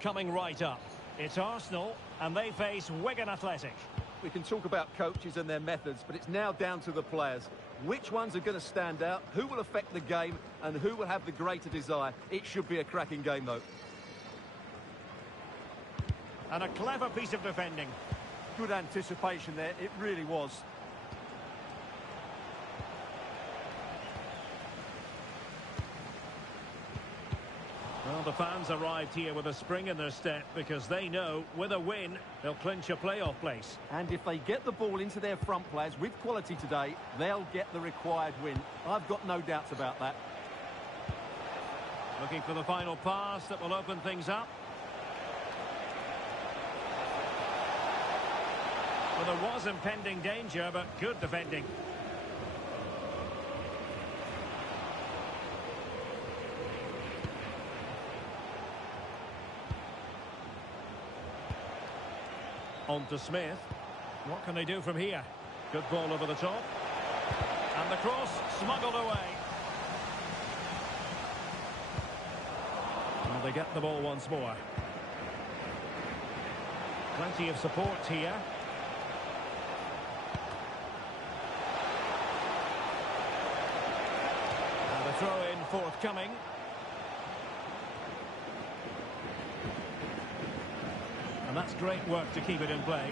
Coming right up, it's Arsenal, and they face Wigan Athletic. We can talk about coaches and their methods, but it's now down to the players. Which ones are going to stand out, who will affect the game, and who will have the greater desire? It should be a cracking game, though. And a clever piece of defending. Good anticipation there, it really was. Well, the fans arrived here with a spring in their step because they know with a win they'll clinch a playoff place. And if they get the ball into their front players with quality today, they'll get the required win. I've got no doubts about that. Looking for the final pass that will open things up. Well, there was impending danger, but good defending. On to Smith. What can they do from here? Good ball over the top. And the cross smuggled away. Well, they get the ball once more. Plenty of support here. And the throw-in forthcoming. And that's great work to keep it in play.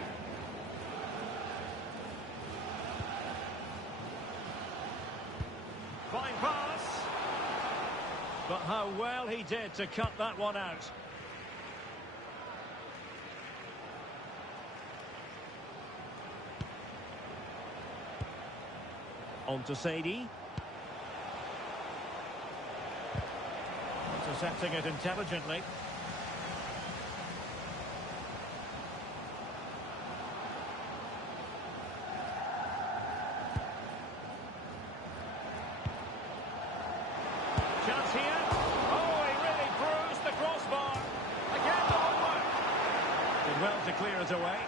Fine pass. But how well he did to cut that one out. On to Sadie. Intercepting it intelligently. Chance here. Oh, he really bruised the crossbar. Again, the homework. Did well to clear it away.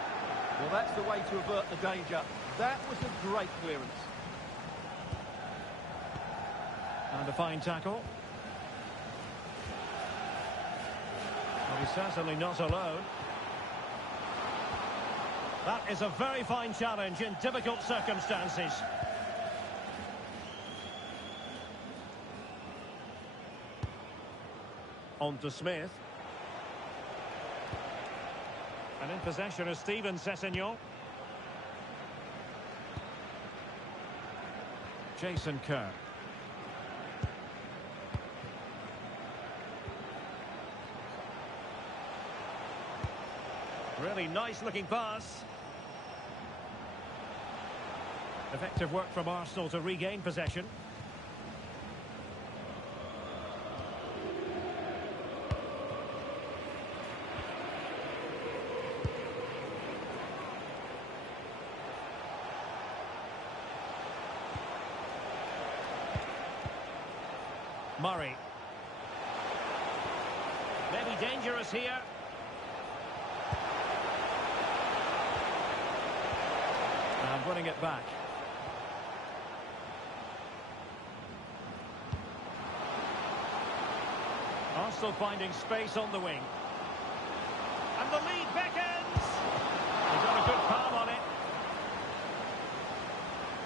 Well, that's the way to avert the danger. That was a great clearance. And a fine tackle. Well, he's certainly not alone. That is a very fine challenge in difficult circumstances. On to Smith. And in possession is Steven Sessegnon. Jason Kerr. Really nice looking pass. Effective work from Arsenal to regain possession. Murray. Maybe dangerous here. And winning it back. Arsenal finding space on the wing. And the lead beckons. He got a good palm on it.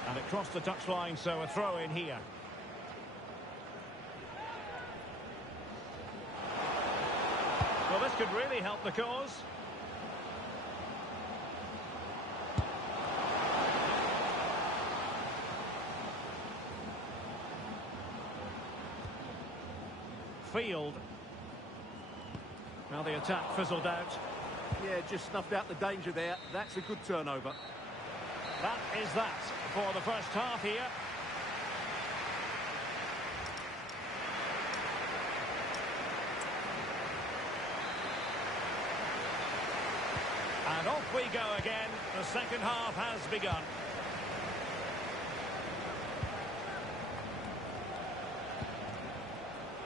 And it crossed the touchline, so a throw in here. Well, this could really help the cause. Field. Now the attack fizzled out. Yeah, just snuffed out the danger there. That's a good turnover. That is that for the first half here. And off we go again. The second half has begun.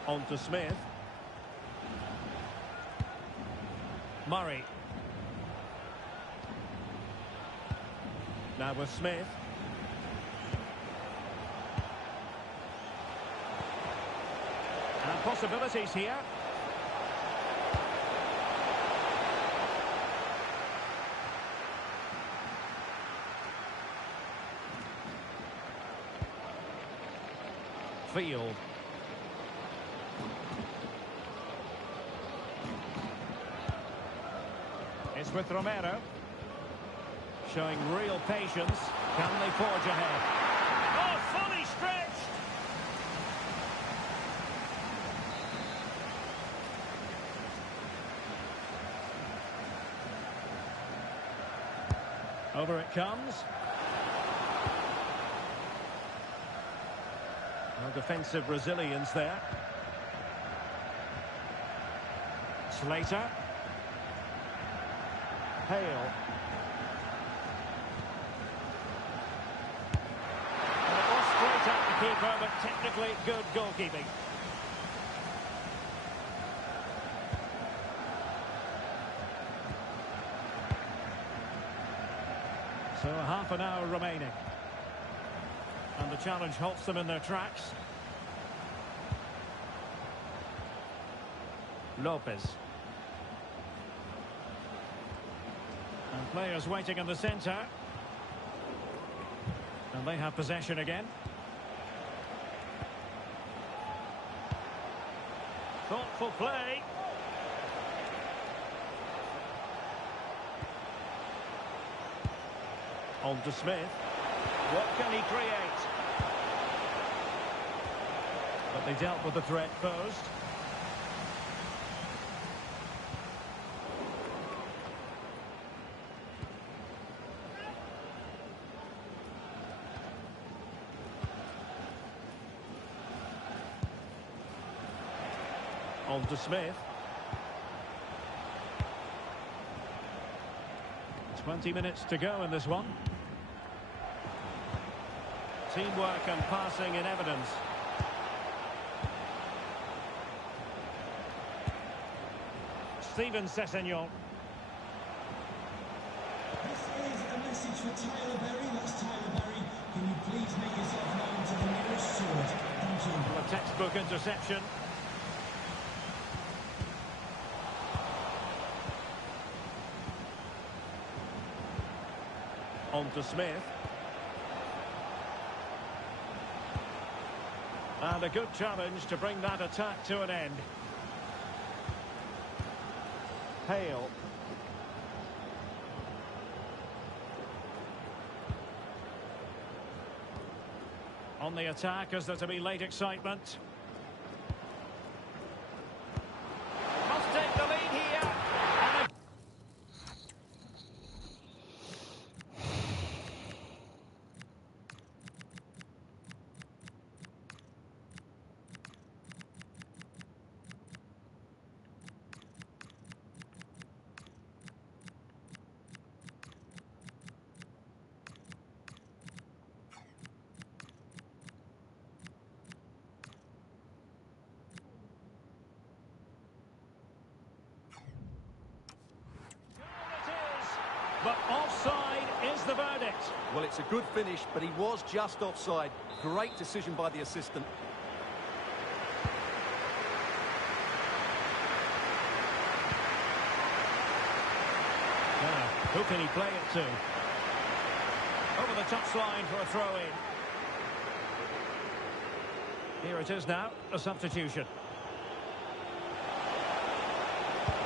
On to Smith. Murray. Now with Smith. And possibilities here. field. It's with Romero. Showing real patience. Can they forge ahead? Oh, fully stretched! Over it comes. No defensive resilience there. Slater. Hale. And it was straight at the keeper, but technically good goalkeeping. So half an hour remaining. And the challenge halts them in their tracks. Lopez. And players waiting in the centre. And they have possession again. Thoughtful play. On to Smith. What can he create? But they dealt with the threat posed. On to Smith. 20 minutes to go in this one. Teamwork and passing in evidence. Steven Sessegnon. This is a message for Tyler Berry. That's Tyler Berry. Can you please make yourself known to the nearest steward? Thank you. A textbook interception. On to Smith. And a good challenge to bring that attack to an end. Hale. On the attack, is there to be late excitement? Must take the lead here. And but offside is the verdict. Well, it's a good finish, but he was just offside. Great decision by the assistant. Now, who can he play it to? Over the touchline for a throw-in. Here it is now, a substitution.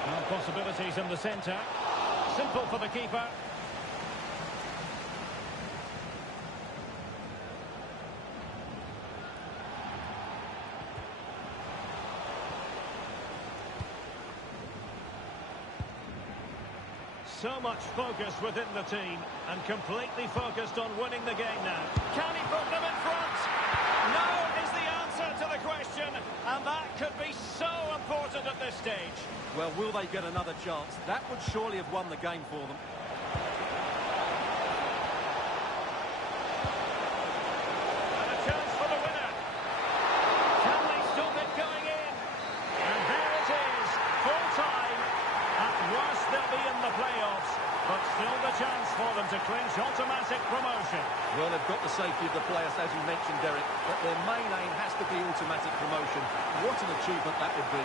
Now possibilities in the centre. Simple for the keeper. So much focus within the team and completely focused on winning the game now. Can he put them in front? No is the answer to the question, and that could be so important at this stage. Well, will they get another chance? That would surely have won the game for them. And a chance for the winner. Can they stop it going in? And there it is, full time. At worst, they'll be in the playoffs, but still the chance for them to clinch automatic promotion. Well, they've got the safety of the players, as you mentioned, Derek, but their main aim has to be automatic promotion. What an achievement that would be.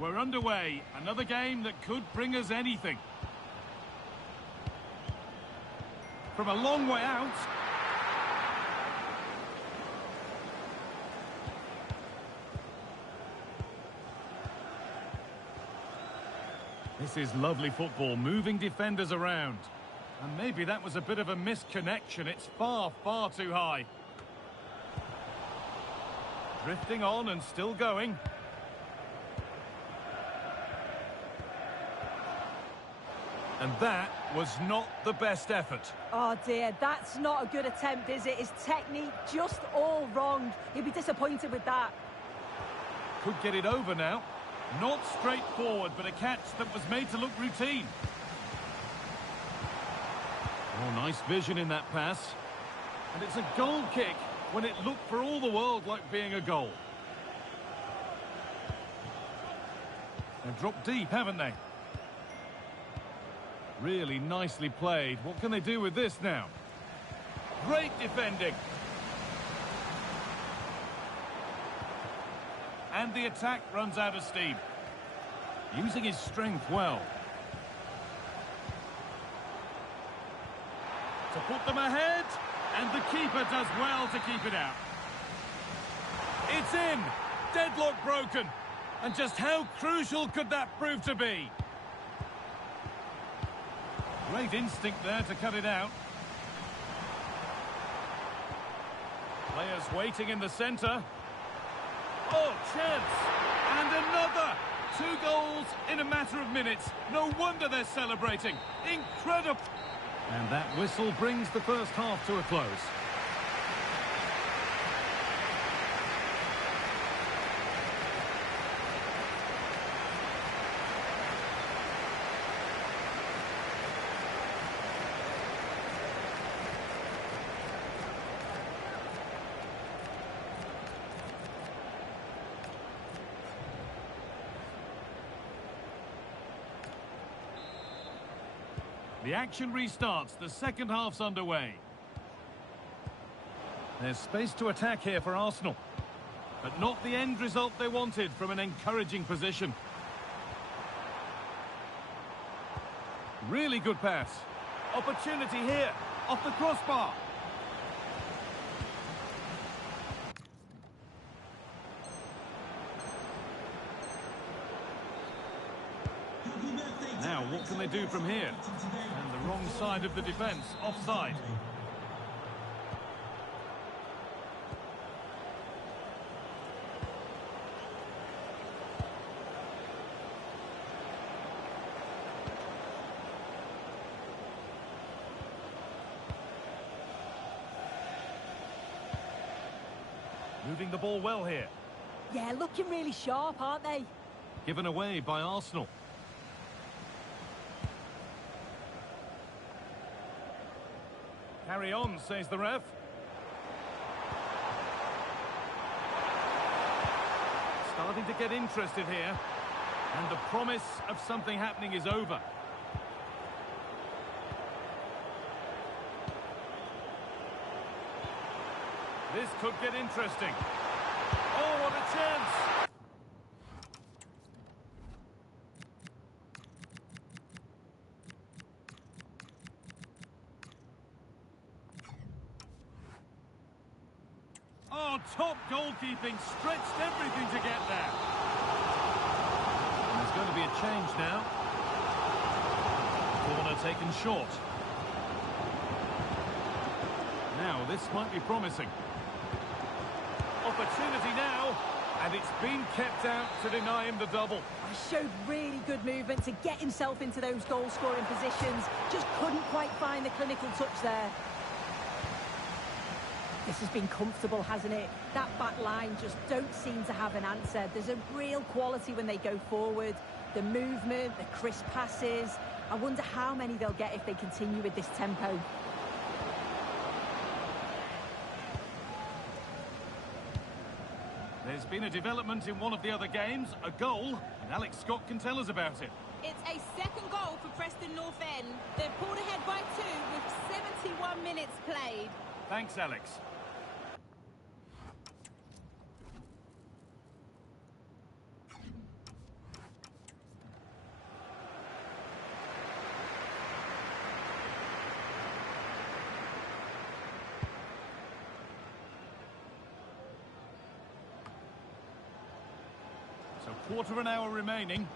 We're underway. Another game that could bring us anything. From a long way out. This is lovely football, moving defenders around. And maybe that was a bit of a misconnection. It's far, far too high. Drifting on and still going. And that was not the best effort. Oh dear, that's not a good attempt, is it? His technique just all wrong. He'll be disappointed with that. Could get it over now. Not straightforward, but a catch that was made to look routine. Oh, nice vision in that pass. And it's a goal kick when it looked for all the world like being a goal. They've dropped deep, haven't they? Really nicely played. What can they do with this now? Great defending. And the attack runs out of steam. Using his strength well. To put them ahead. And the keeper does well to keep it out. It's in. Deadlock broken. And just how crucial could that prove to be? Great instinct there to cut it out. Players waiting in the centre. Oh, chance! And another! 2 goals in a matter of minutes. No wonder they're celebrating. Incredible! And that whistle brings the first half to a close. The action restarts. The second half's underway. There's space to attack here for Arsenal. But not the end result they wanted from an encouraging position. Really good pass. Opportunity here. Off the crossbar. Now, what can they do from here? And the wrong side of the defence, offside. Moving the ball well here. Yeah, looking really sharp, aren't they? Given away by Arsenal. Carry on, says the ref. Starting to get interested here. And the promise of something happening is over. This could get interesting. Oh, what a chance! Oh, top goalkeeping, stretched everything to get there. And there's going to be a change now. Corner taken short. Now, this might be promising. Opportunity now, and it's been kept out to deny him the double. He showed really good movement to get himself into those goal-scoring positions. Just couldn't quite find the clinical touch there. This has been comfortable, hasn't it? That back line just don't seem to have an answer. There's a real quality when they go forward. The movement, the crisp passes. I wonder how many they'll get if they continue with this tempo. There's been a development in one of the other games, a goal, and Alex Scott can tell us about it. It's a second goal for Preston North End. They're pulled ahead by 2 with 71 minutes played. Thanks, Alex. quarter of an hour remaining.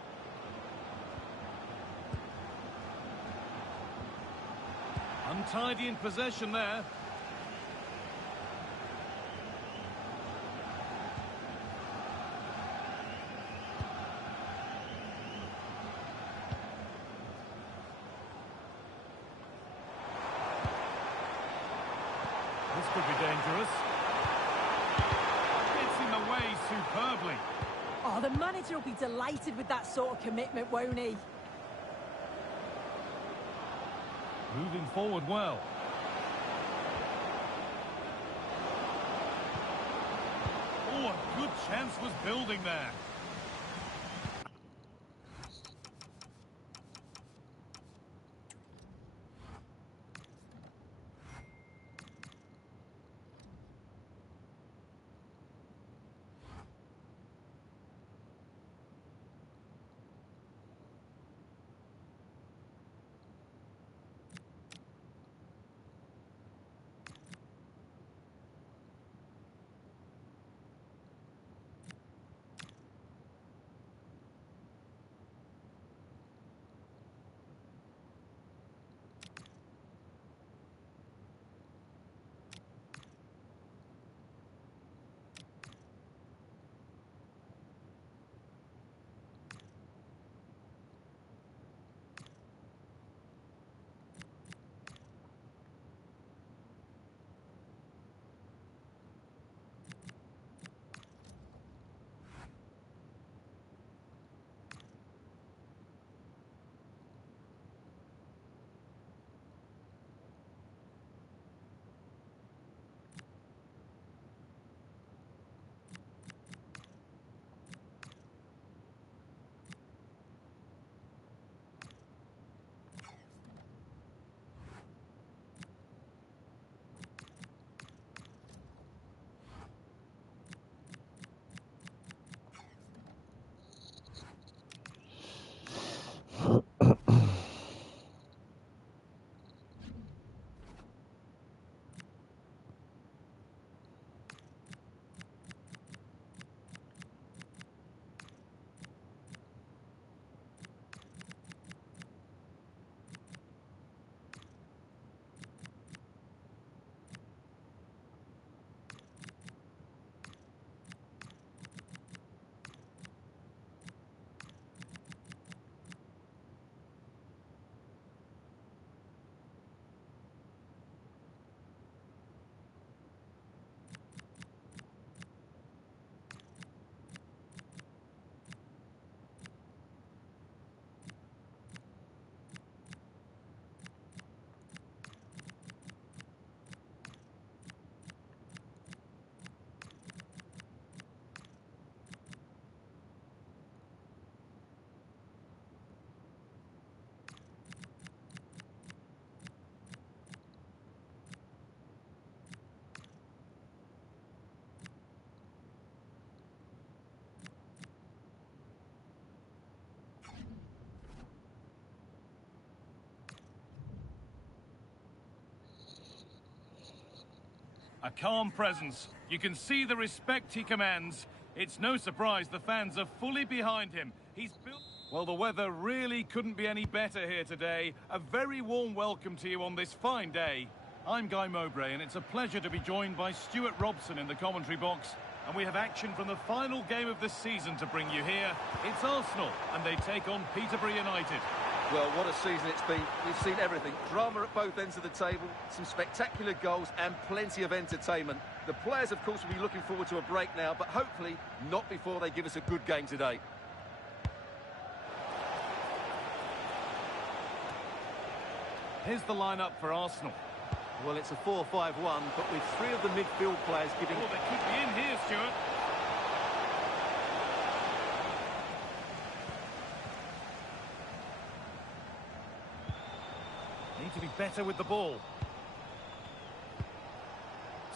Untidy in possession there. This could be dangerous. Gets in the way superbly. Oh, the manager will be delighted with that sort of commitment, won't he? Moving forward well. Oh, a good chance was building there. A calm presence. You can see the respect he commands. It's no surprise the fans are fully behind him. He's built... Well, the weather really couldn't be any better here today. A very warm welcome to you on this fine day. I'm Guy Mowbray, and it's a pleasure to be joined by Stuart Robson in the commentary box. And we have action from the final game of the season to bring you here. It's Arsenal, and they take on Peterborough United. Well, what a season it's been. We've seen everything. Drama at both ends of the table, some spectacular goals and plenty of entertainment. The players, of course, will be looking forward to a break now, but hopefully not before they give us a good game today. Here's the lineup for Arsenal. Well, it's a 4-5-1, but with three of the midfield players giving... Oh, they could be in here, Stuart. Need to be better with the ball.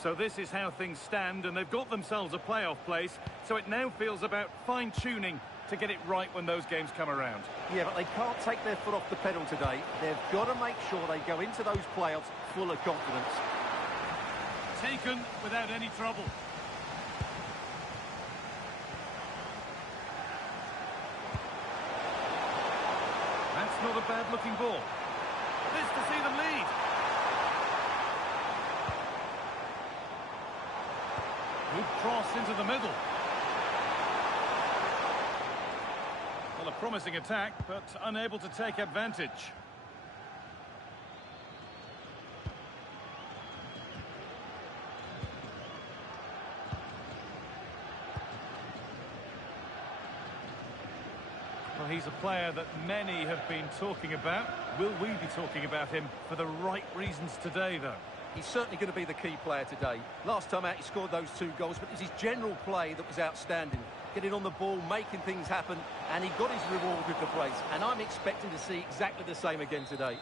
So this is how things stand, and they've got themselves a playoff place, so it now feels about fine-tuning to get it right when those games come around. Yeah, but they can't take their foot off the pedal today. They've got to make sure they go into those playoffs full of confidence. Taken without any trouble. That's not a bad-looking ball. This to see them lead. Good cross into the middle. Well, a promising attack, but unable to take advantage. Well, he's a player that many have been talking about. Will we be talking about him for the right reasons today, though? He's certainly going to be the key player today. Last time out, he scored those 2 goals, but it was his general play that was outstanding. Getting on the ball, making things happen, and he got his reward with the brace. And I'm expecting to see exactly the same again today.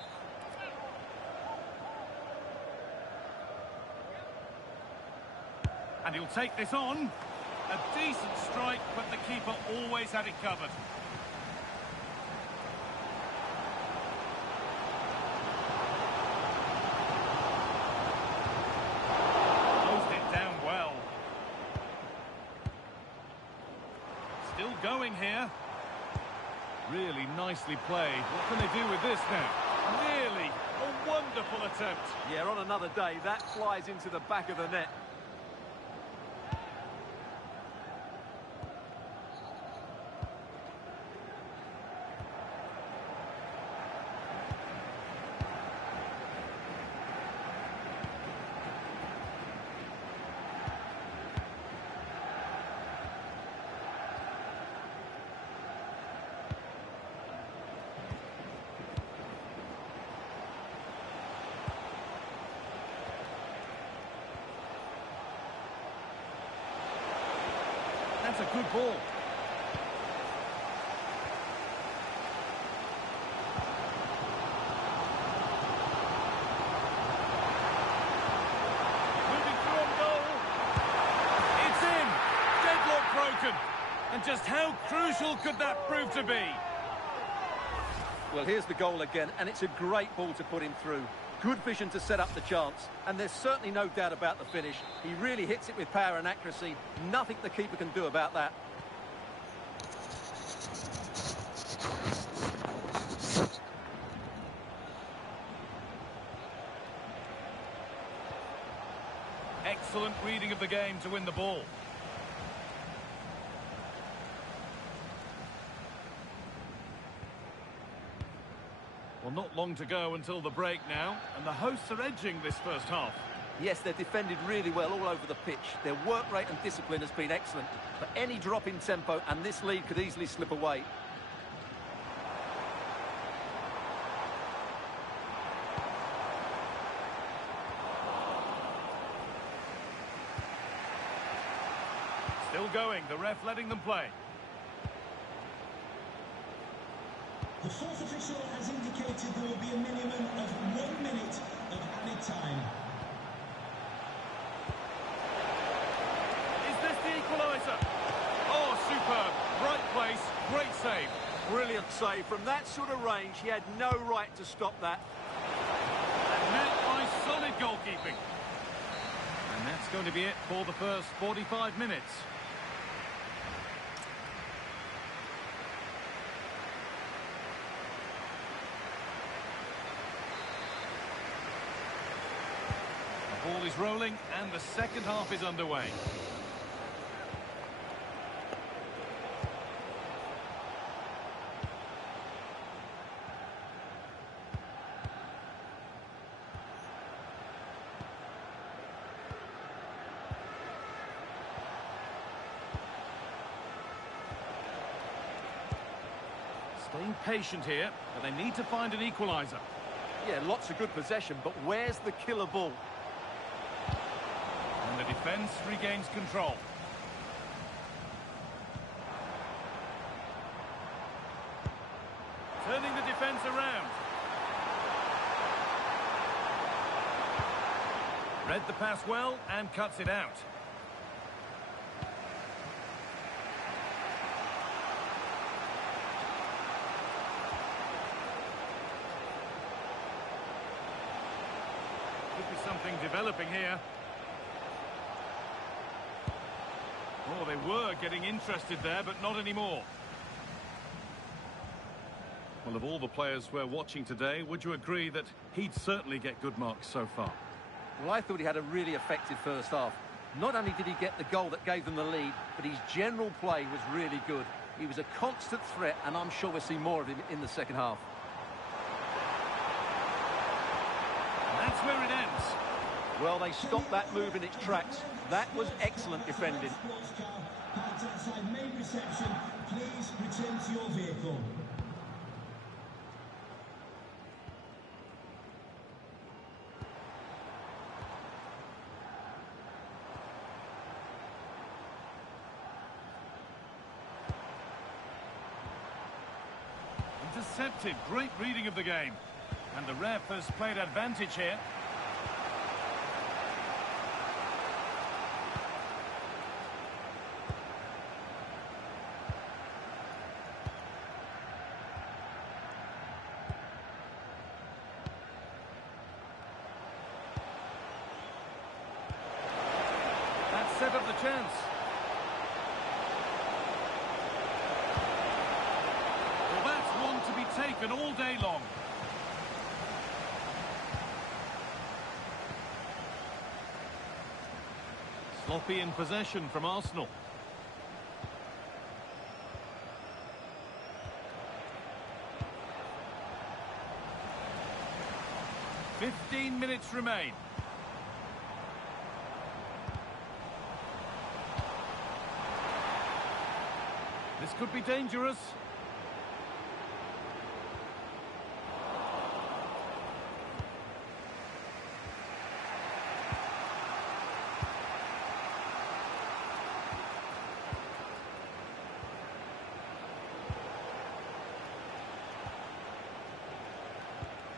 And he'll take this on. A decent strike, but the keeper always had it covered. Closed it down well. Still going here. Really nicely played. What can they do with this now? Nearly a wonderful attempt. Yeah, on another day, that flies into the back of the net. That's a good ball. Moving through on goal. It's in. Deadlock broken. And just how crucial could that prove to be? Well, here's the goal again, and it's a great ball to put him through. Good vision to set up the chance, and there's certainly no doubt about the finish. He really hits it with power and accuracy. Nothing the keeper can do about that. Excellent reading of the game to win the ball. Well, not long to go until the break now, and the hosts are edging this first half. Yes, they've defended really well all over the pitch. Their work rate and discipline has been excellent. But any drop in tempo, and this lead could easily slip away. Still going, the ref letting them play. The fourth official has indicated there will be a minimum of 1 minute of added time. Is this the equaliser? Oh, superb. Right place, great save. Brilliant save. From that sort of range, he had no right to stop that. And met by solid goalkeeping. And that's going to be it for the first 45 minutes. The ball is rolling and the second half is underway. Staying patient here, but they need to find an equaliser. Yeah, lots of good possession, but where's the killer ball? And the defence regains control. Turning the defence around. Read the pass well and cuts it out. Could be something developing here. Oh, they were getting interested there, but not anymore. Well, of all the players we're watching today, would you agree that he'd certainly get good marks so far? Well, I thought he had a really effective first half. Not only did he get the goal that gave them the lead, but his general play was really good. He was a constant threat, and I'm sure we'll see more of him in the second half. And that's where it ends. Well, they stopped that move in its tracks. That was excellent defending. Parked outside main reception. Please return to your vehicle. Intercepted, great reading of the game. And the ref has played advantage here. That set up the chance. Well, that's one to be taken all day long. Sloppy in possession from Arsenal. "15 minutes remain. This could be dangerous.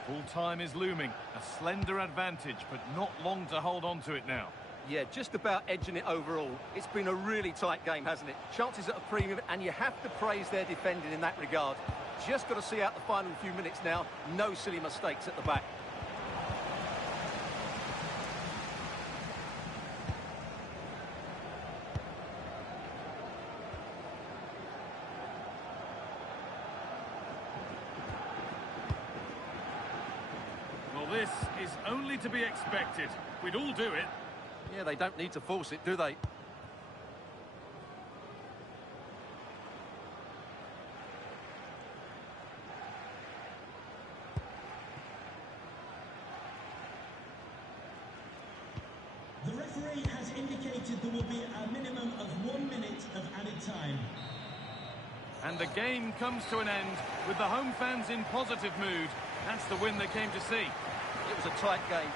Full time is looming. A slender advantage, but not long to hold on to it now. Yeah, just about edging it overall. It's been a really tight game, hasn't it? Chances at a premium, and you have to praise their defending in that regard. Just got to see out the final few minutes now. No silly mistakes at the back. Well, this is only to be expected. We'd all do it. Yeah, they don't need to force it, do they? The referee has indicated there will be a minimum of 1 minute of added time. And the game comes to an end with the home fans in positive mood. That's the win they came to see. It was a tight game.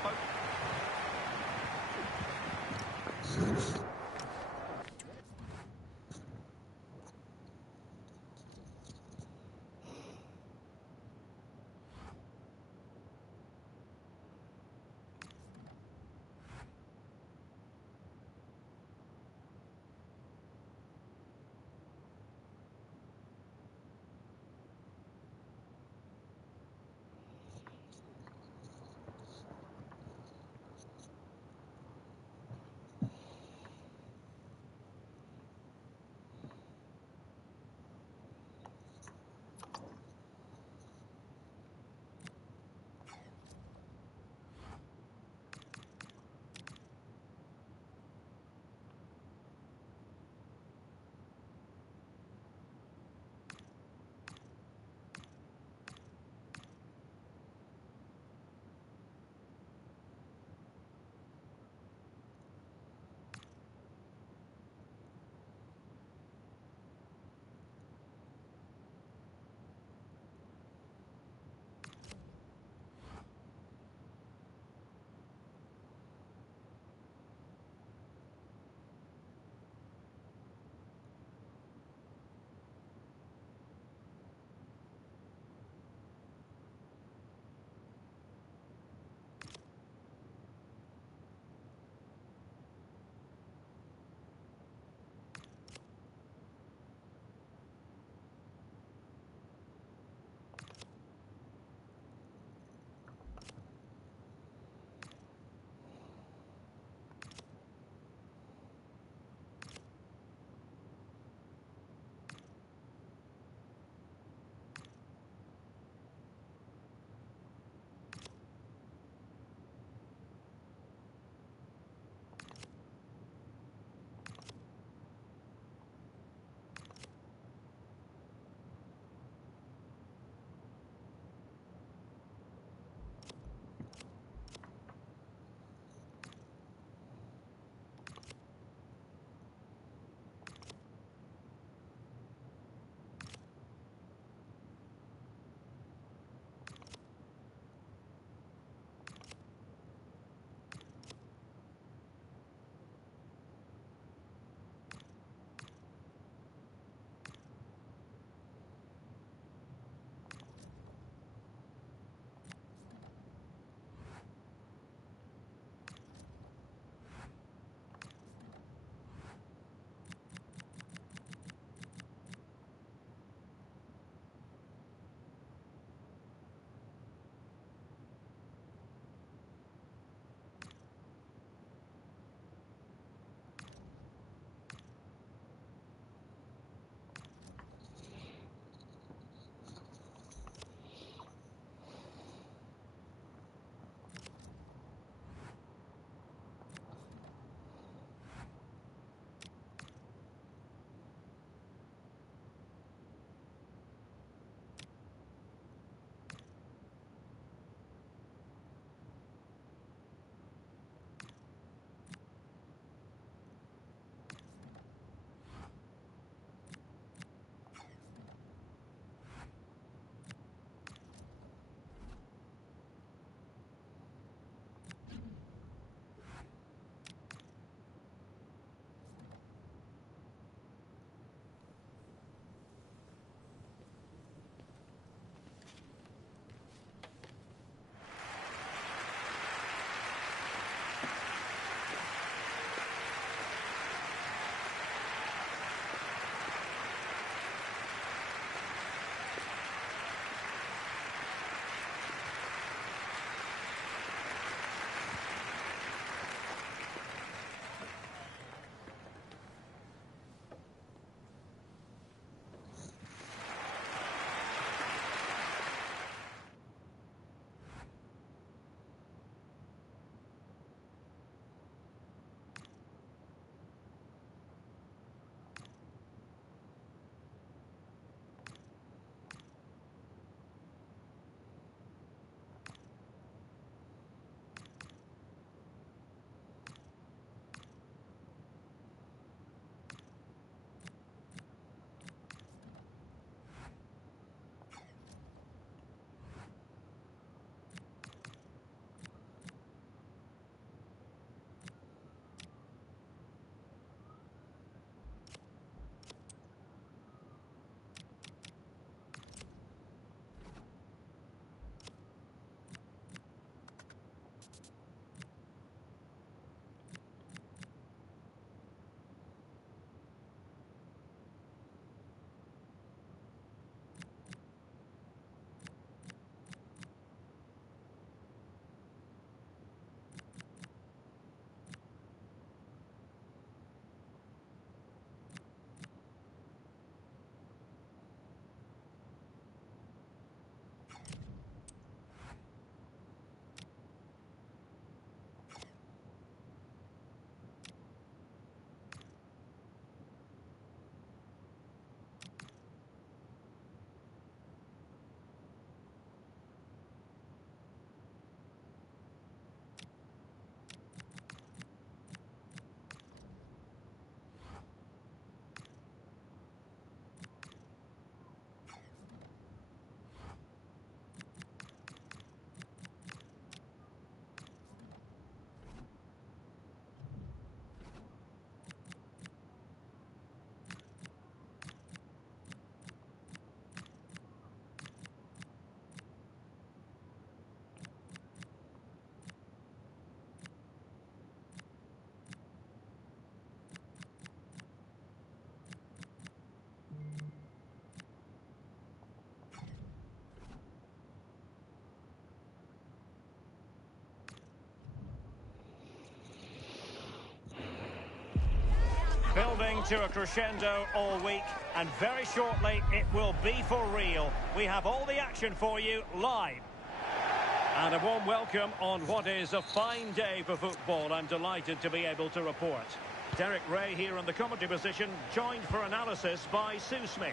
building to a crescendo all week, and very shortly it will be for real. We have all the action for you live. And a warm welcome on what is a fine day for football. I'm delighted to be able to report. Derek Ray here in the commentary position, joined for analysis by Sue Smith.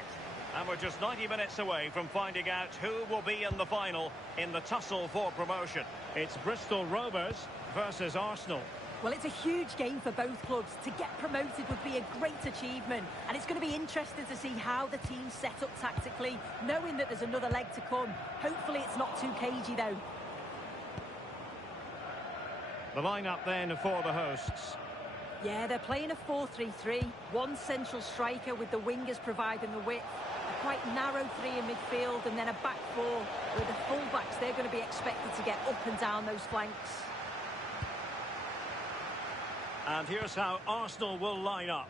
And we're just 90 minutes away from finding out who will be in the final in the tussle for promotion. It's Bristol Rovers versus Arsenal. Well, it's a huge game for both clubs. To get promoted would be a great achievement, and it's going to be interesting to see how the team's set up tactically, knowing that there's another leg to come. Hopefully it's not too cagey, though. The lineup then for the hosts. Yeah, they're playing a 4-3-3. One central striker with the wingers providing the width. A quite narrow three in midfield, and then a back four with the full-backs. They're going to be expected to get up and down those flanks. And here's how Arsenal will line up.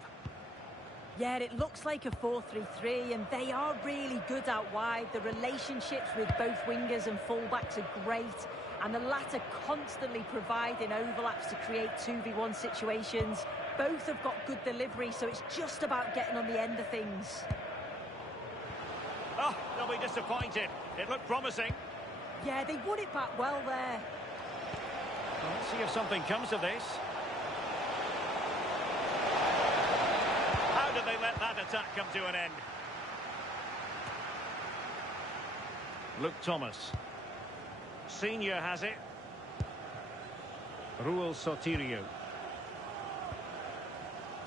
Yeah, it looks like a 4-3-3, and they are really good out wide. The relationships with both wingers and full-backs are great, and the latter constantly providing overlaps to create 2v1 situations. Both have got good delivery, so it's just about getting on the end of things. Oh, they'll be disappointed. It looked promising. Yeah, they won it back well there. Well, let's see if something comes of this. How did they let that attack come to an end? Luke Thomas. Senior has it. Ruel Sotirio.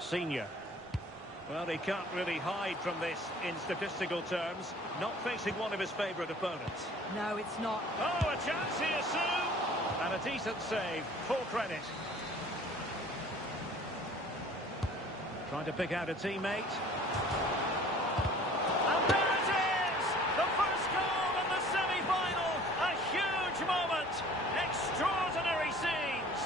Senior. Well, he can't really hide from this in statistical terms. Not facing one of his favourite opponents. No, it's not. Oh, a chance here, Sue! And a decent save. Full credit. Trying to pick out a teammate. And there it is! The first goal in the semi-final! A huge moment! Extraordinary scenes!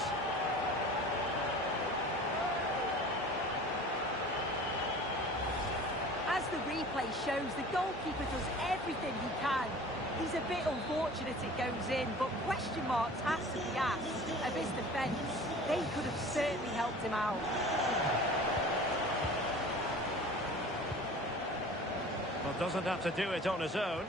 As the replay shows, the goalkeeper does everything he can. He's a bit unfortunate it goes in, but question marks has to be asked of his defence. They could have certainly helped him out. Well, doesn't have to do it on his own.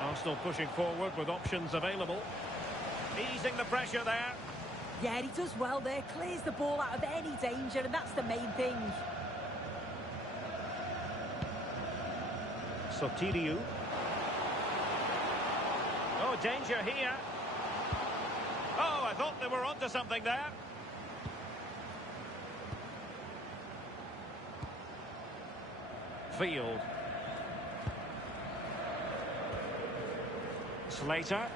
Arsenal pushing forward with options available. Easing the pressure there. Yeah, he does well there. Clears the ball out of any danger, and that's the main thing. Sotirio. Oh, danger here. Oh, I thought they were onto something there. Field. Slater.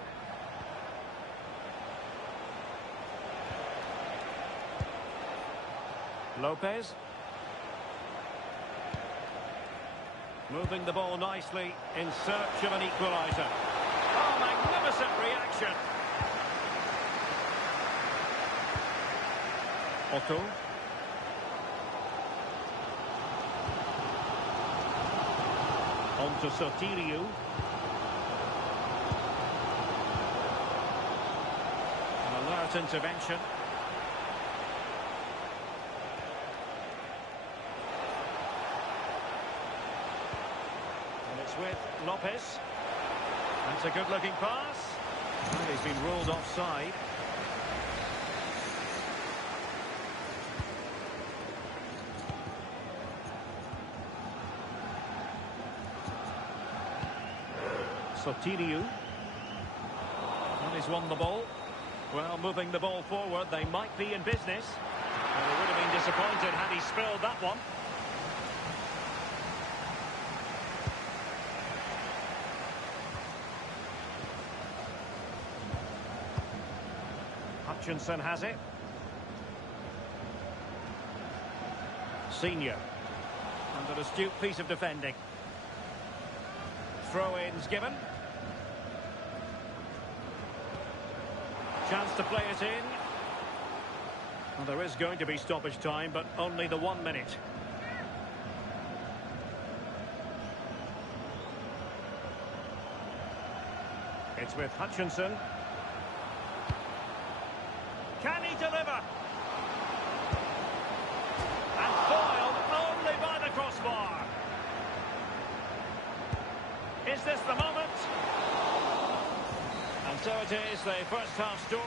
Lopez. Moving the ball nicely in search of an equaliser. Oh, magnificent reaction. Otto. On to Sotirio. An alert intervention. And it's with Lopez. That's a good-looking pass. And he's been ruled offside. Sotirio. And he's won the ball. Well, moving the ball forward, they might be in business. Well, they would have been disappointed had he spilled that one. Hutchinson has it. Senior. And an astute piece of defending. Throw-ins given. Chance to play it in. Well, there is going to be stoppage time, but only the 1 minute. It's with Hutchinson. Can he deliver? And foiled only by the crossbar. Is this the moment? And so it is, the first half story.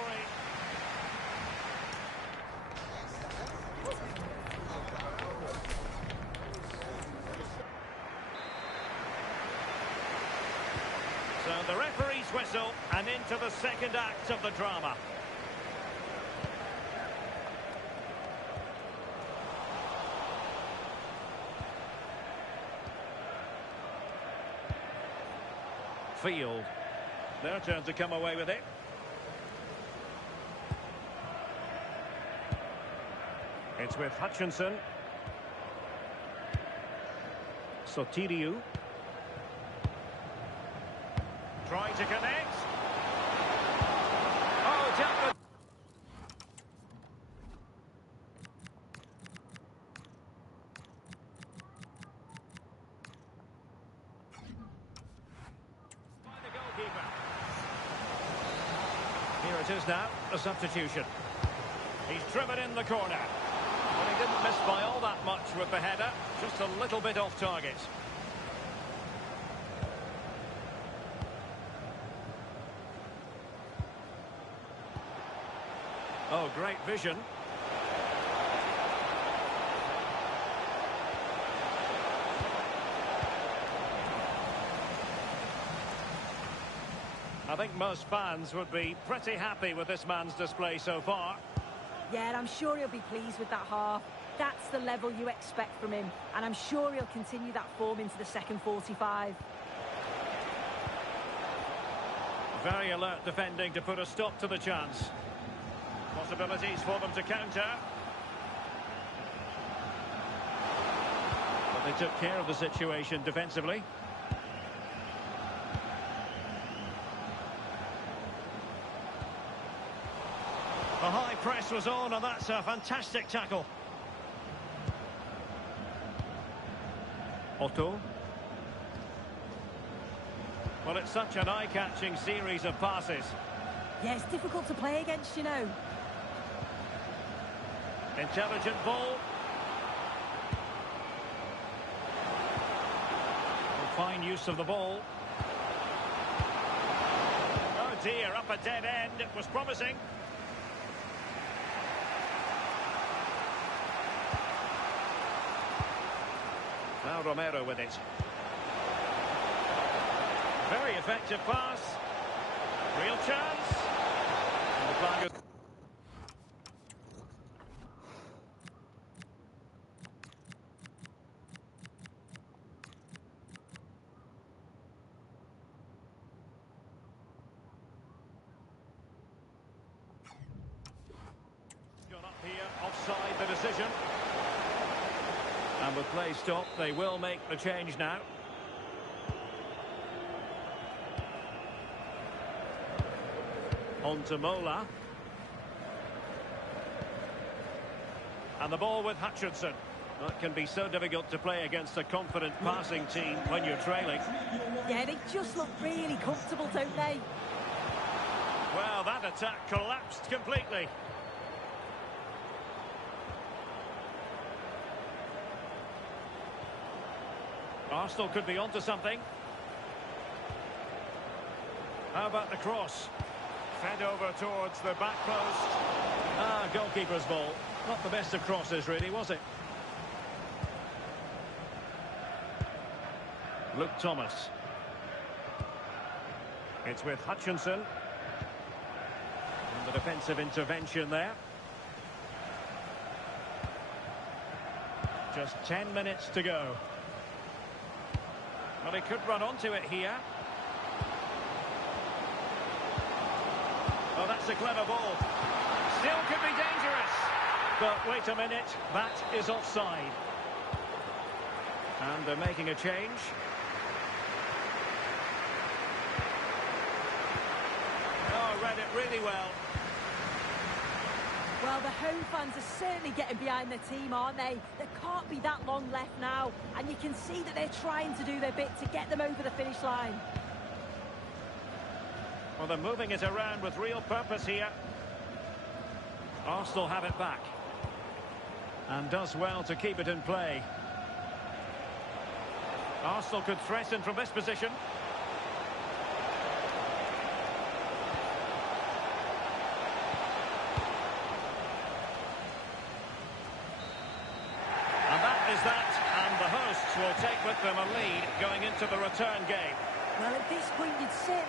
So the referee's whistle, and into the second act of the drama. Field. Their turn to come away with it. It's with Hutchinson. Sotiriou. Trying to connect. Oh, dealt with. By the goalkeeper. Here it is now, a substitution. He's driven in the corner. But he didn't miss by all that much with the header. Just a little bit off target. Oh, great vision. I think most fans would be pretty happy with this man's display so far. Yeah, and I'm sure he'll be pleased with that half. That's the level you expect from him, and I'm sure he'll continue that form into the second 45. Very alert defending to put a stop to the chance. Possibilities for them to counter. But they took care of the situation defensively. The high press was on, and that's a fantastic tackle. Otto. Well, it's such an eye-catching series of passes. Yeah, it's difficult to play against, you know. Intelligent ball. Fine use of the ball. Oh dear, up a dead end. It was promising. Now Romero with it. Very effective pass. Real chance. And the flag is... Gone up here, offside the decision. And with play stopped, they will make the change now. On to Mola. And the ball with Hutchinson. That can be so difficult to play against a confident passing team when you're trailing. Yeah, they just look really comfortable, don't they? Well, that attack collapsed completely. Arsenal could be onto something. How about the cross? Fed over towards the back post. Ah, goalkeeper's ball. Not the best of crosses, really, was it? Luke Thomas. It's with Hutchinson. And the defensive intervention there. Just 10 minutes to go. Well, he could run onto it here. Oh, that's a clever ball. Still could be dangerous. But wait a minute, that is offside. And they're making a change. Oh, read it really well. Well, the home fans are certainly getting behind their team, aren't they? There can't be that long left now. And you can see that they're trying to do their bit to get them over the finish line. Well, they're moving it around with real purpose here. Arsenal have it back. And does well to keep it in play. Arsenal could threaten from this position. And that is that. And the hosts will take with them a lead going into the return game. Well, at this point, you'd say...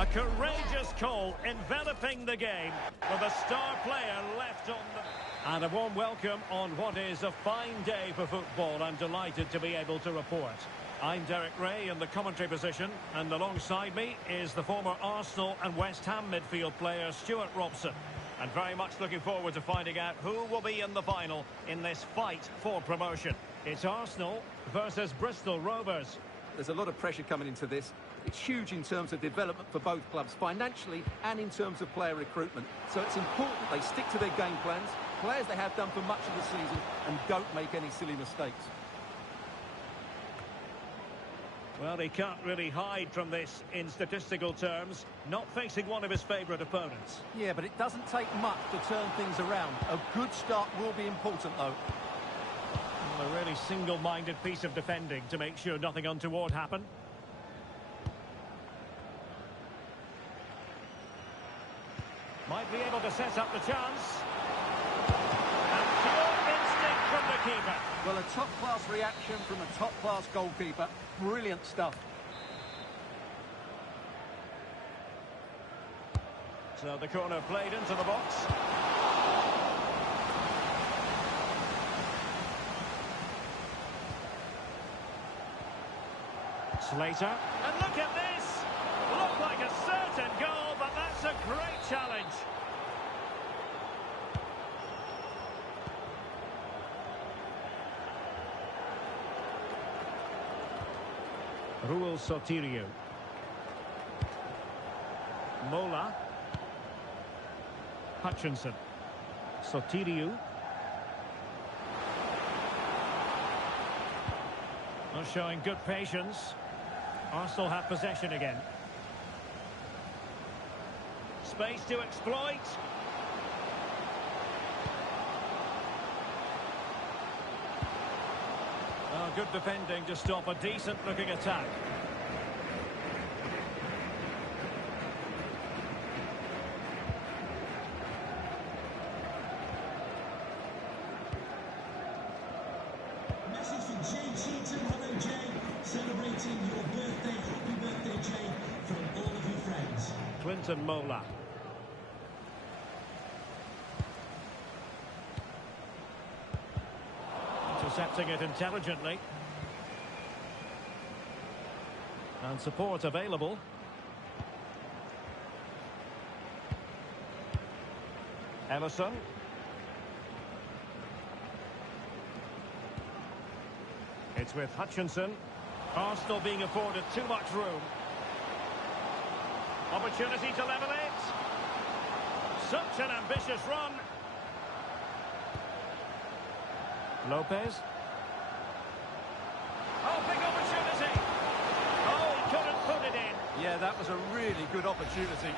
A courageous call enveloping the game with a star player left on the... And a warm welcome on what is a fine day for football. I'm delighted to be able to report. I'm Derek Ray in the commentary position, and alongside me is the former Arsenal and West Ham midfield player Stuart Robson. And very much looking forward to finding out who will be in the final in this fight for promotion. It's Arsenal versus Bristol Rovers. There's a lot of pressure coming into this. It's huge in terms of development for both clubs, financially and in terms of player recruitment. So it's important they stick to their game plans, play as they have done for much of the season, and don't make any silly mistakes. Well, he can't really hide from this in statistical terms, not facing one of his favourite opponents. Yeah, but it doesn't take much to turn things around. A good start will be important, though. Well, a really single-minded piece of defending to make sure nothing untoward happened. Might be able to set up the chance. And pure instinct from the keeper. Well, a top-class reaction from a top-class goalkeeper. Brilliant stuff. So the corner played into the box. Slater. And look at this! Looked like a certain goal, but that's a great challenge. Ruel Sotirio. Mola. Hutchinson. Sotirio. Not showing good patience. Arsenal have possession again. Space to exploit. Oh, good defending to stop a decent-looking attack. Message for Jay Cheatham. Hello, Jay. Celebrating your birthday. Happy birthday, Jay, from all of your friends. Clinton Mola. Intercepting it intelligently. And support available. Emerson. It's with Hutchinson. Arsenal being afforded too much room. Opportunity to level it. Such an ambitious run. Lopez. Oh, big opportunity. Oh, he couldn't put it in. Yeah, that was a really good opportunity.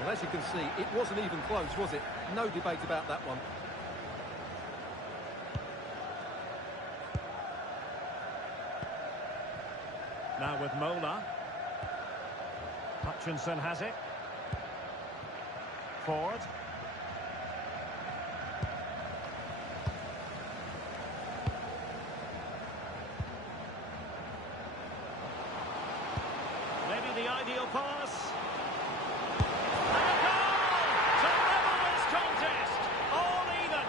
Well, as you can see, it wasn't even close, was it? No debate about that one. Now with Mola. Hutchinson has it. Ford. Maybe the ideal pass. And a goal to level this contest. All even.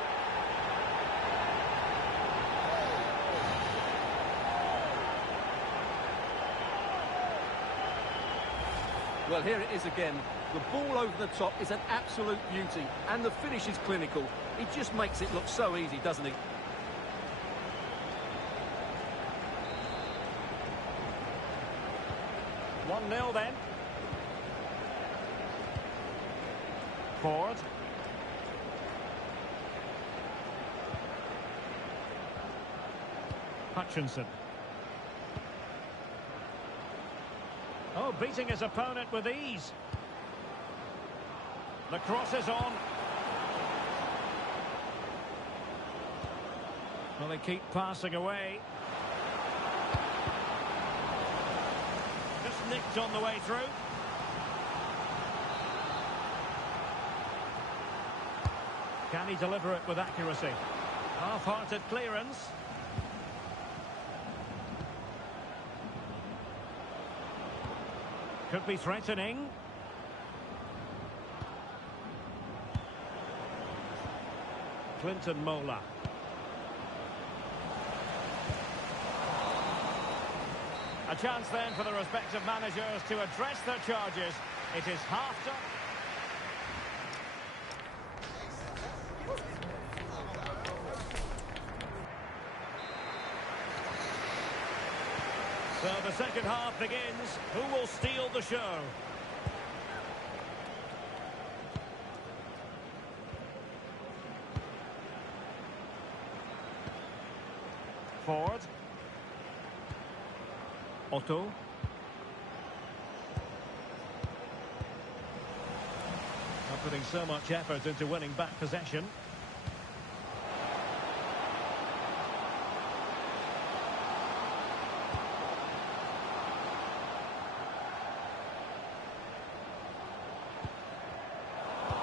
Well, here it is again. The ball over the top is an absolute beauty, and the finish is clinical. It just makes it look so easy, doesn't it? One 0 then. Ford. Hutchinson. Oh, beating his opponent with ease. The cross is on. Well, they keep passing away. Just nicked on the way through. Can he deliver it with accuracy? Half-hearted clearance. Could be threatening. Clinton Mola. A chance then for the respective managers to address their charges. It is half-time. So the second half begins. Who will steal the show? Ford. Otto. Not putting so much effort into winning back possession.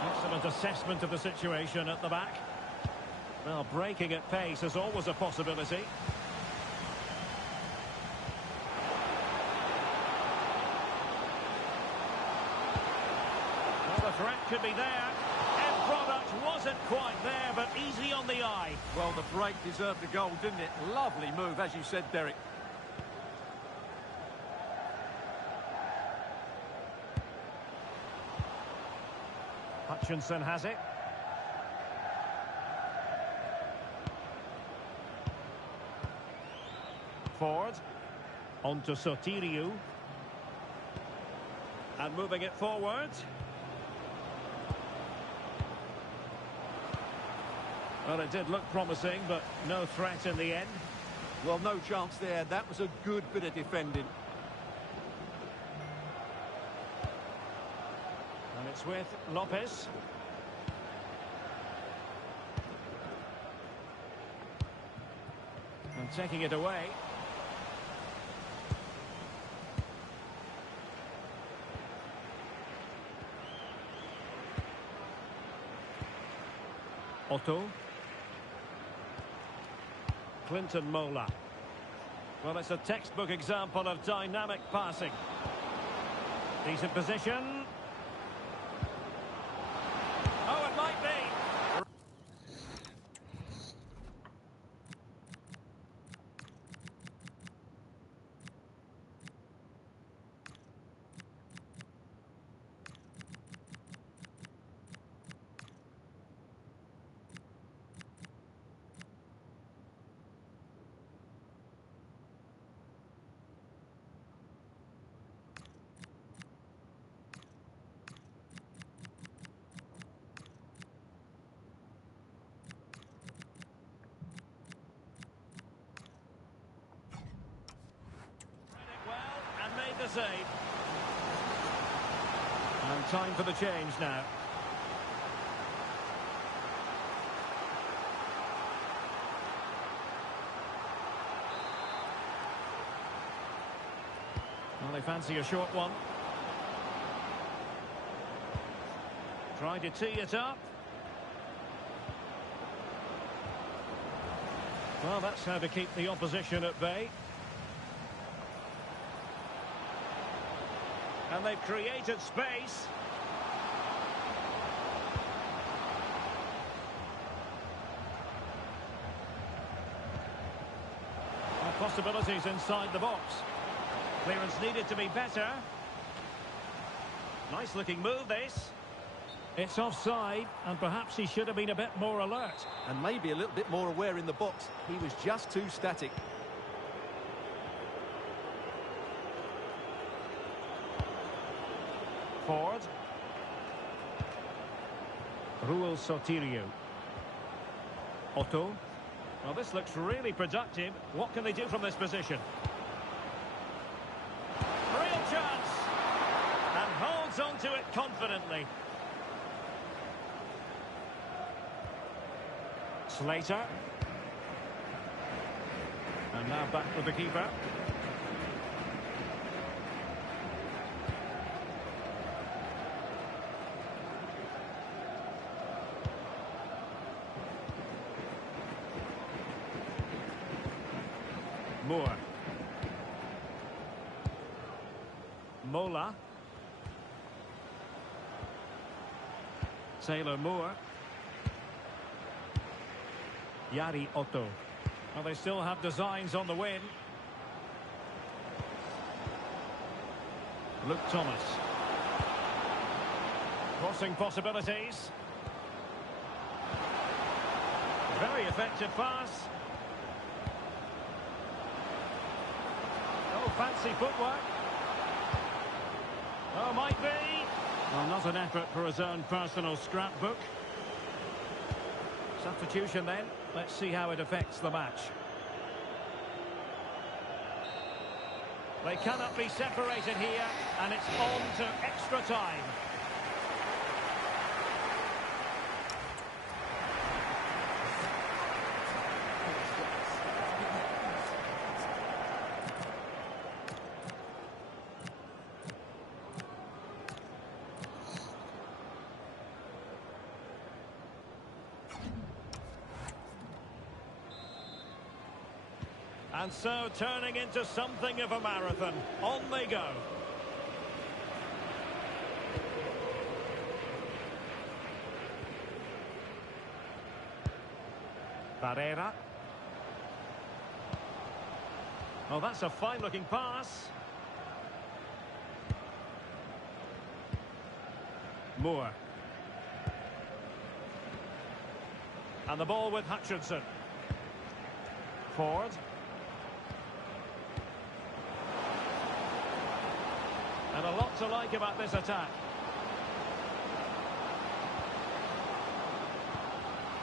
Excellent assessment of the situation at the back. Well, breaking at pace is always a possibility. Well, the threat could be there. End product wasn't quite there, but easy on the eye. Well, the break deserved a goal, didn't it? Lovely move, as you said, Derek. Hutchinson has it. Ford. On to Sotiriou. And moving it forward. Well, it did look promising, but no threat in the end. Well, no chance there. That was a good bit of defending. And it's with Lopez. And taking it away. Otto. Clinton Mola. Well, it's a textbook example of dynamic passing. Decent position. Oh, it might be. time for the change now. Well, they fancy a short one. Try to tee it up. Well, that's how to keep the opposition at bay. And they've created space. And possibilities inside the box. Clearance needed to be better. Nice looking move, this. It's offside, and perhaps he should have been a bit more alert. And maybe a little bit more aware in the box. He was just too static. Ford. Ruel Sotirio. Otto. Well, this looks really productive. What can they do from this position? Real chance! And holds on to it confidently. Slater. And now back with the keeper. Moore. Mola. Taylor Moore. Yari Otto. Well, they still have designs on the win. Luke Thomas. Crossing possibilities. Very effective pass. Oh, fancy footwork. Oh, might be. Well, not an effort for his own personal scrapbook. Substitution then. Let's see how it affects the match. They cannot be separated here, and it's on to extra time. And so turning into something of a marathon. On they go. Barrera. Oh, that's a fine-looking pass. Moore. And the ball with Hutchinson. Ford. And a lot to like about this attack.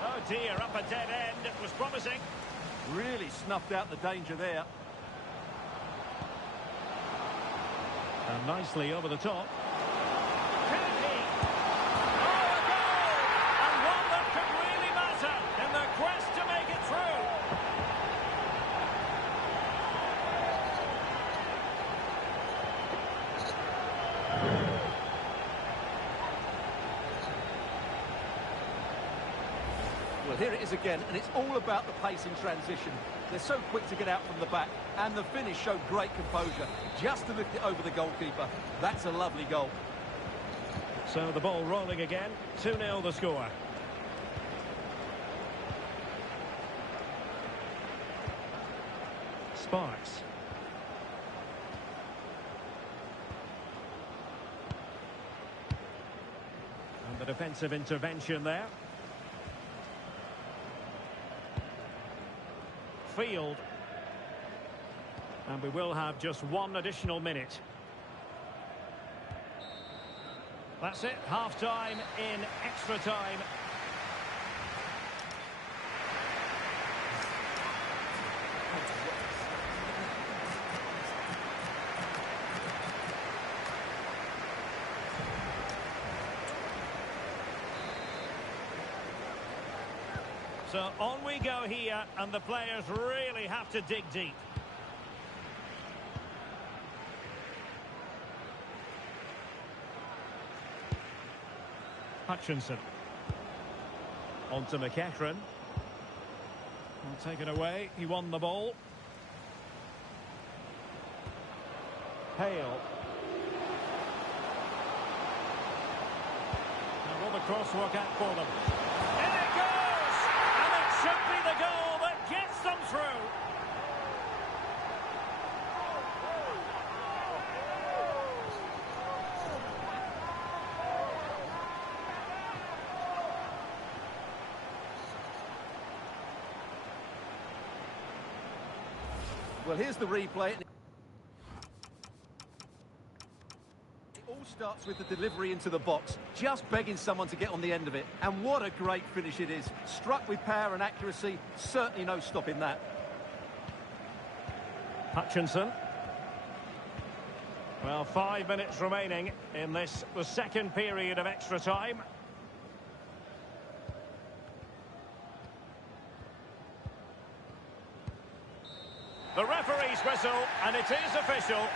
Oh dear, up a dead end. It was promising. Really snuffed out the danger there. And nicely over the top. Can he? Oh, a goal! And one that could really matter in the quest to make it through. Well, here it is again, and it's all about the pace in transition. They're so quick to get out from the back, and the finish showed great composure, just to lift it over the goalkeeper. That's a lovely goal. So the ball rolling again. 2-0 the score. Sparks. And the defensive intervention there. Field. And we will have just one additional minute. That's it, half-time in extra time. So on we go here, and the players really have to dig deep. Hutchinson. On to McEachran. Taken away, he won the ball. Hale. And will the cross work out for them? In it goes! And it should be the goal that gets them through. Well, here's the replay. It all starts with the delivery into the box, just begging someone to get on the end of it. And what a great finish it is. Struck with power and accuracy, certainly no stopping that. Hutchinson. Well, 5 minutes remaining in this, the second period of extra time. The referee's whistle, and it is official.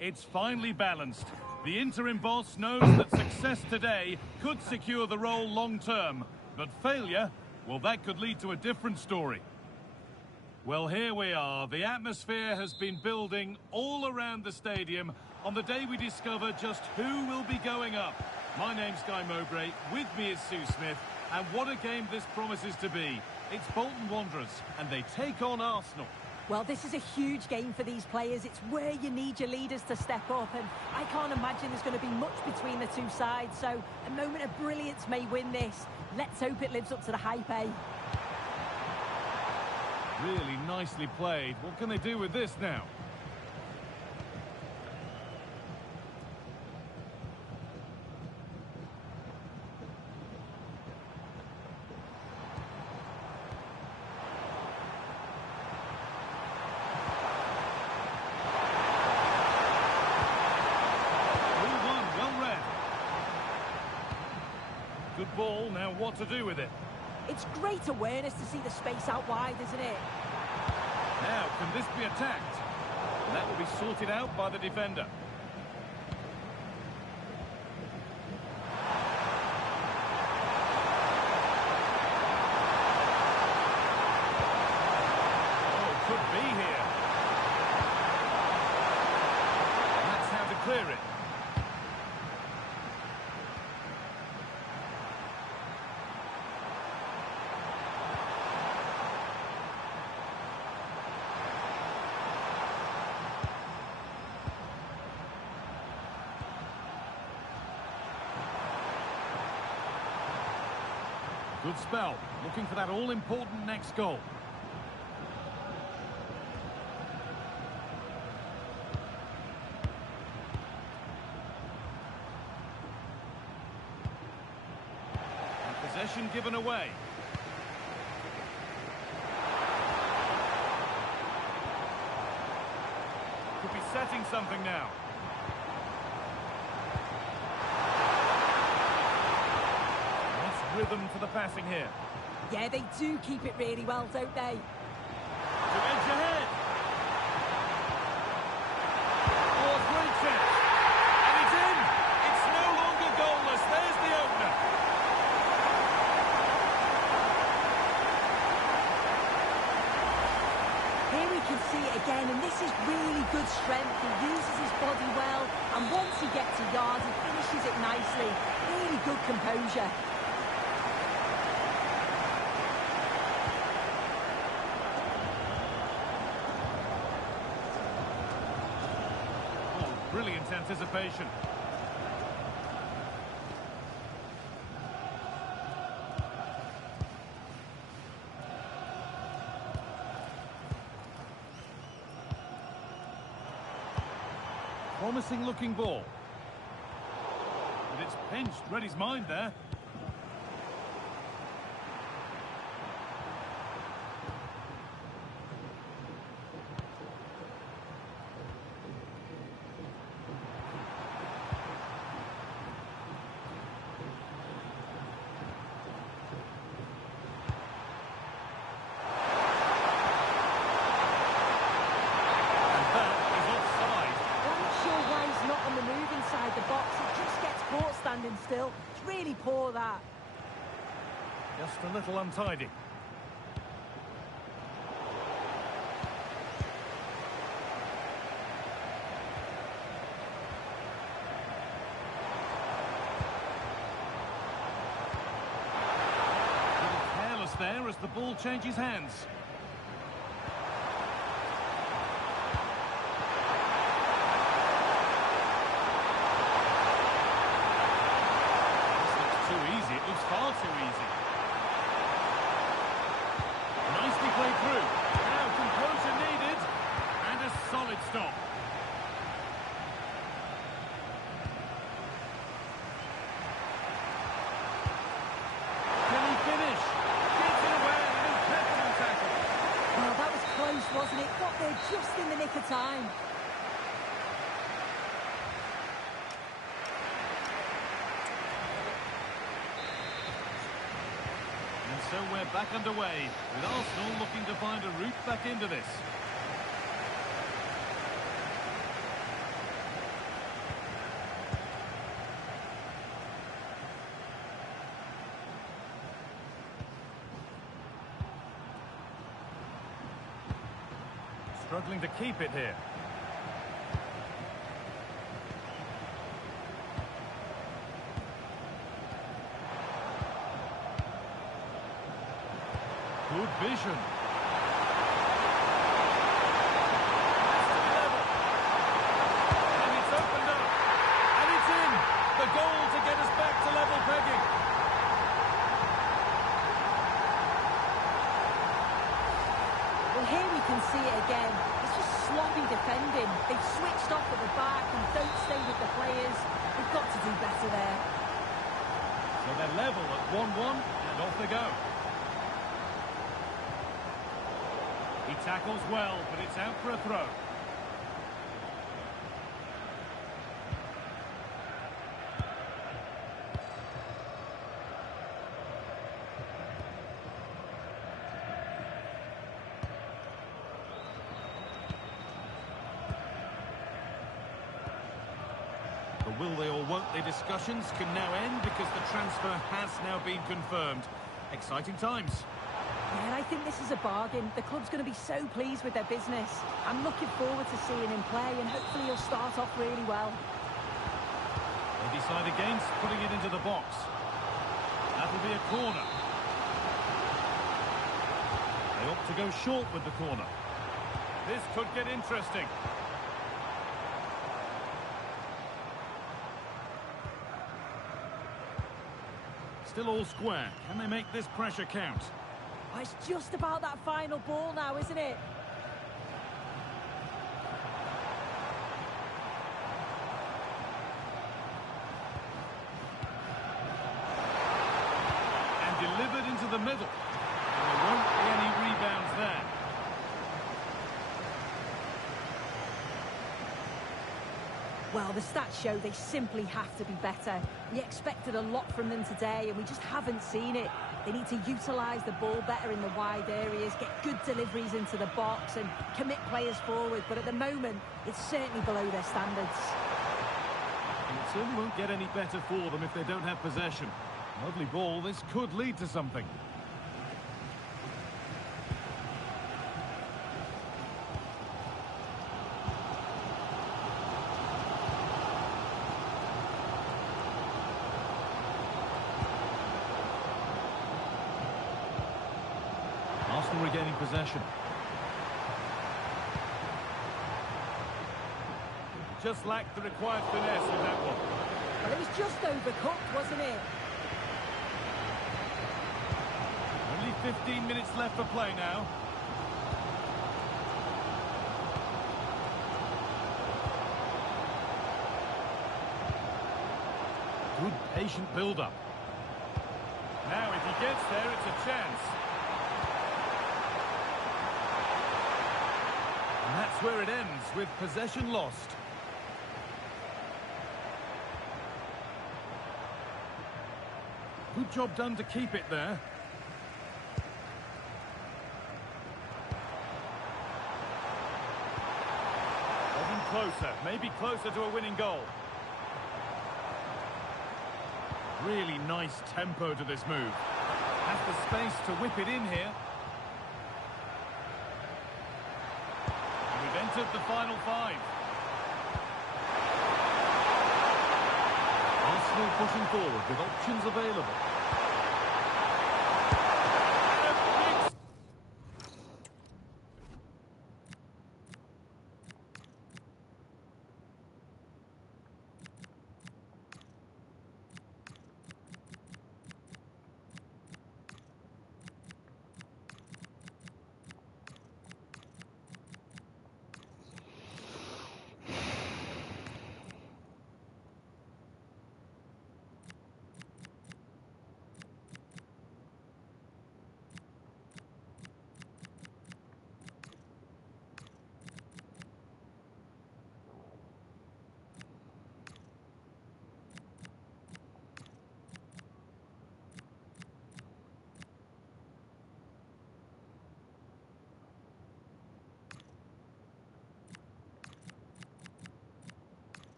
It's finely balanced. The interim boss knows that success today could secure the role long-term, but failure, well, that could lead to a different story. Well, here we are. The atmosphere has been building all around the stadium on the day we discover just who will be going up. My name's Guy Mowbray, with me is Sue Smith, and what a game this promises to be. It's Bolton Wanderers, and they take on Arsenal. Well, this is a huge game for these players. It's where you need your leaders to step up, and I can't imagine there's going to be much between the two sides, so a moment of brilliance may win this. Let's hope it lives up to the hype, eh? Really nicely played. What can they do with this now? ball, now what to do with it? It's great awareness to see the space out wide, isn't it? Now, can this be attacked? And that will be sorted out by the defender. Oh, could be here. And that's how to clear it. Good spell, looking for that all-important next goal. And possession given away. Could be setting something now. Rhythm to the passing here. Yeah, they do keep it really well, don't they? To edge ahead. Oh, great chance. And it's in. It's no longer goalless. There's the opener. Here we can see it again, and this is really good strength. He uses his body well, and once he gets a yard, he finishes it nicely. Really good composure. Brilliant anticipation. Promising looking ball. But it's pinched, read his mind there. Still, it's really poor, that. Just a little untidy. A little careless there as the ball changes hands. Far too easy. Nicely played through. Now composure needed. And a solid stop. Can he finish? Gets it away. An impeccable tackle. Well, that was close, wasn't it? Got there just in the nick of time. So we're back underway, with Arsenal looking to find a route back into this. Struggling to keep it here. Good vision. And it's opened up. And it's in. The goal to get us back to level pegging. Well, here we can see it again. It's just sloppy defending. They've switched off at the back and don't stay with the players. They've got to do better there. So they're level at 1-1 and off they go. He tackles well, but it's out for a throw. The will they or won't they discussions can now end because the transfer has now been confirmed. Exciting times. Yeah, and I think this is a bargain. The club's going to be so pleased with their business. I'm looking forward to seeing him play, and hopefully he'll start off really well. They decide against putting it into the box. That'll be a corner. They opt to go short with the corner. This could get interesting. Still all square. Can they make this pressure count? Oh, it's just about that final ball now, isn't it? And delivered into the middle. And there won't be any rebounds there. Well, the stats show they simply have to be better. We expected a lot from them today, and we just haven't seen it. They need to utilise the ball better in the wide areas, get good deliveries into the box, and commit players forward. But at the moment, it's certainly below their standards. And it certainly won't get any better for them if they don't have possession. Lovely ball. This could lead to something. Arsenal regaining possession. Just lacked the required finesse with that one. Well, it was just overcooked, wasn't it? Only 15 minutes left for play now. Good patient build-up. Now, if he gets there, it's a chance. And that's where it ends, with possession lost. Good job done to keep it there. Getting closer, maybe closer to a winning goal. Really nice tempo to this move. Has the space to whip it in here. We've entered the final five. Arsenal pushing forward with options available.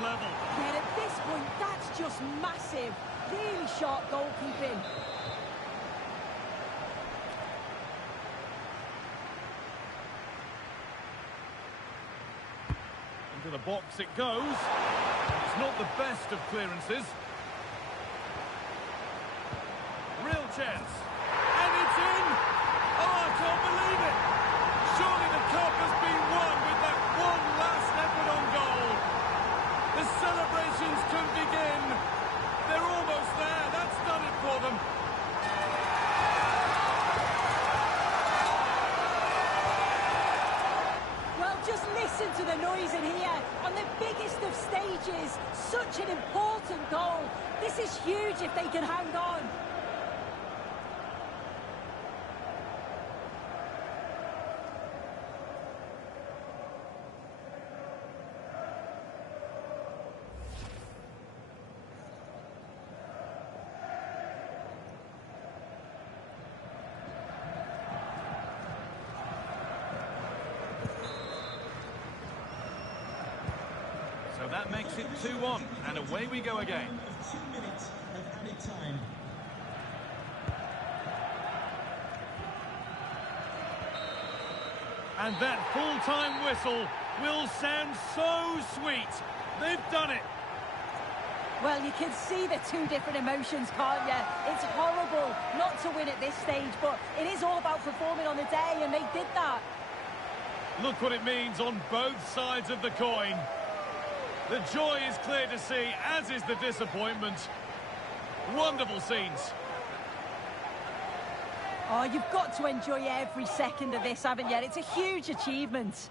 Level. Yet at this point, that's just massive. Really sharp goalkeeping. Into the box it goes. It's not the best of clearances. Real chance. And it's in! Oh, I can't believe it! Surely the cup has been won with that one last effort on goal. The celebrations can begin. They're almost there. That's done it for them. Well, just listen to the noise in here. On the biggest of stages, such an important goal. This is huge if they can hang on. That makes it 2-1, and away we go again. 2 minutes of added time. And that full-time whistle will sound so sweet. They've done it. Well, you can see the two different emotions, can't you? It's horrible not to win at this stage, but it is all about performing on the day, and they did that. Look what it means on both sides of the coin. The joy is clear to see, as is the disappointment. Wonderful scenes. Oh, you've got to enjoy every second of this, haven't you? It's a huge achievement.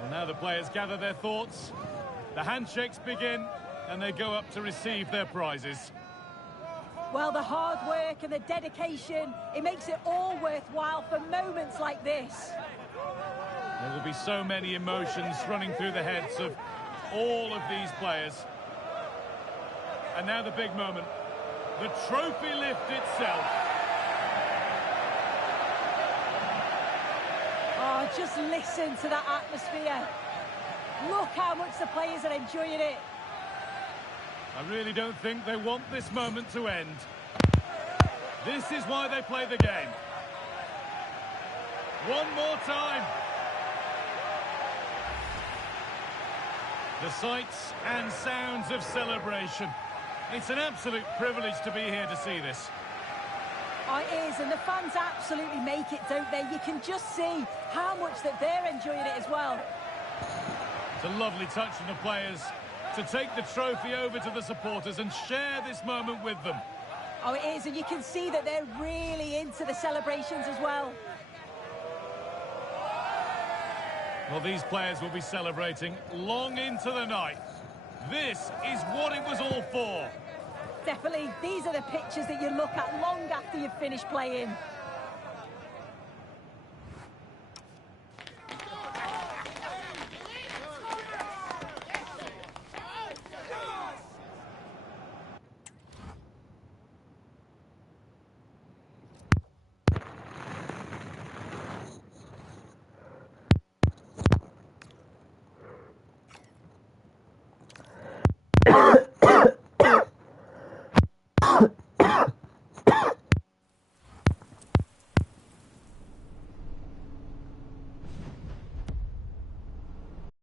Well, now the players gather their thoughts. The handshakes begin, and they go up to receive their prizes. Well, the hard work and the dedication, it makes it all worthwhile for moments like this. There will be so many emotions running through the heads of all of these players. And now the big moment. The trophy lift itself. Oh, just listen to that atmosphere. Look how much the players are enjoying it. I really don't think they want this moment to end. This is why they play the game. One more time. The sights and sounds of celebration. It's an absolute privilege to be here to see this. Oh, it is, and the fans absolutely make it, don't they? You can just see how much that they're enjoying it as well. It's a lovely touch from the players to take the trophy over to the supporters and share this moment with them. Oh, it is, and you can see that they're really into the celebrations as well. Well, these players will be celebrating long into the night. This is what it was all for. Definitely, these are the pictures that you look at long after you've finished playing.